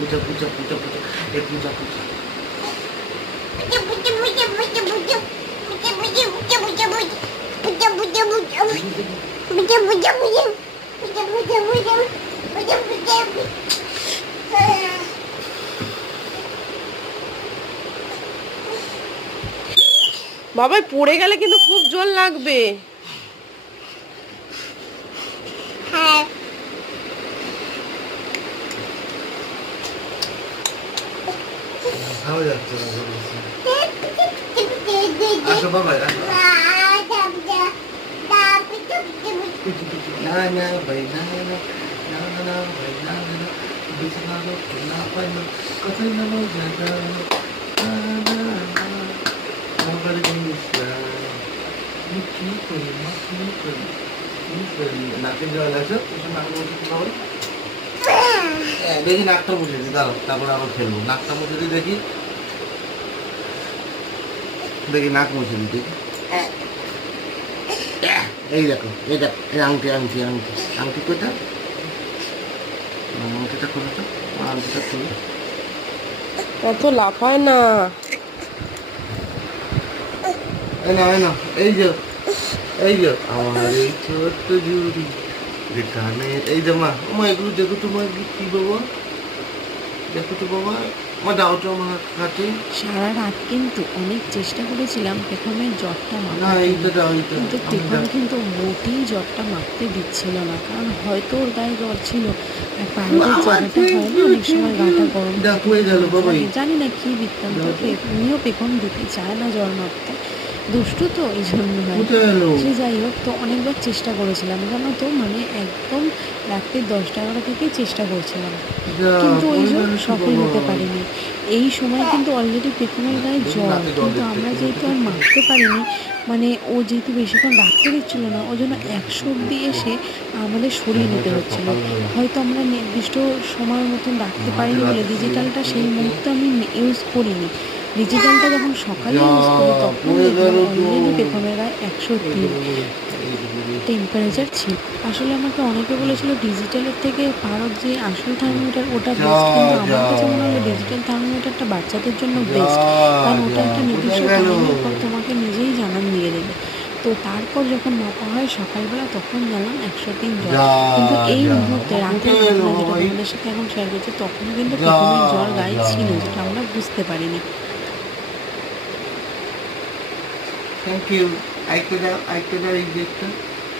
पूजा पूजा पूजा पूजा ये पूजा पूजा বাবা পড়ে গেলে কিন্তু খুব জল লাগবে। হ্যাঁ हो जाते আসো বাবা আসো না না ভাই না না না না ভাই না না বিছানা না পাই না কোথায় না জায়গা না না আমার ইসলাম কি করি মা কি করি নাকে জল আছে নাক মুছে খাবো দেখি নাকটা মুছে দিই দাঁড়াও তারপরে আবার খেলবো নাকটা মুছে দিই দেখি দেখি নাক মুছে দিই দেখি এই দেখো এটা আংটি আংটি আংটি আংটি কোথায় আংটিটা খুলে তো আংটিটা খুলে অত লাফায় না। এই না এই যে আমার এই ছোট্ট জুড়ি যেখানে এই যে মা এগুলো দেখো তোমার কি বাবা দেখো তো বাবা মা দাও তো আমার কাছে সারা রাত কিন্তু অনেক চেষ্টা করেছিলাম পেখমের জ্বরটা না মাপতে, এইটা দাও কিন্তু পেখম কিন্তু মোটেই জ্বরটা মাপতে দিচ্ছিল না, কারণ হয়তো ওর গায়ে জ্বর ছিল আর পায়ের জ্বরটা হয় না অনেক সময় গাটা গরম হয়ে গেল বাবা জানি না কি বৃত্তান্ত, উনিও পেখম দিতে চায় না জ্বর মাপতে, দুষ্টু তো এই জন্য হয়। সে যাই হোক, তো অনেকবার চেষ্টা করেছিলাম জানো তো, মানে একদম রাত্রি 10-11 থেকে চেষ্টা করছিলাম, কিন্তু ওই জন্য সফল হতে পারিনি। এই সময় কিন্তু অলরেডি পেখমের গায়ে জ্বর, কিন্তু আমরা যেহেতু আর মাপতে পারিনি, মানে ও যেহেতু বেশিক্ষণ রাখতে দিচ্ছিল না, ওই জন্য 100 অব্দি এসে আমাদের সরিয়ে নিতে হচ্ছিল। হয়তো আমরা নির্দিষ্ট সময়ের মতন রাখতে পারিনি বলে ডিজিটালটা সেই মুহূর্তে আমি ইউজ করিনি। ডিজিটালটা যখন সকালে ইউজ করি তখন অলরেডি পেখমের গায়ে 103 টেম্পারেচার ছিল। আসলে আমাকে অনেকে বলেছিল ডিজিটালের থেকে ভারত যে আসল থার্মোমিটার ওটা বেস্ট, কিন্তু আমার কাছে মনে হলো ডিজিটাল থার্মোমিটারটা বাচ্চাদের জন্য বেস্ট, কারণ ওটা একটা নির্দিষ্ট টাইমের পর তোমাকে নিজেই জানান দিয়ে দেবে। তো তারপর যখন মাপা হয় সকালবেলা তখন জানলাম 103 জ্বর, কিন্তু এই মুহূর্তে রাতের ঘটনা যেটা তোমাদের সাথে এখন শেয়ার করছি, তখন কিন্তু পেখমের জ্বর গায়ে ছিল, যেটা আমরা বুঝতে পারিনি। থ্যাংক ইউ আইকে দাও এই দেখতে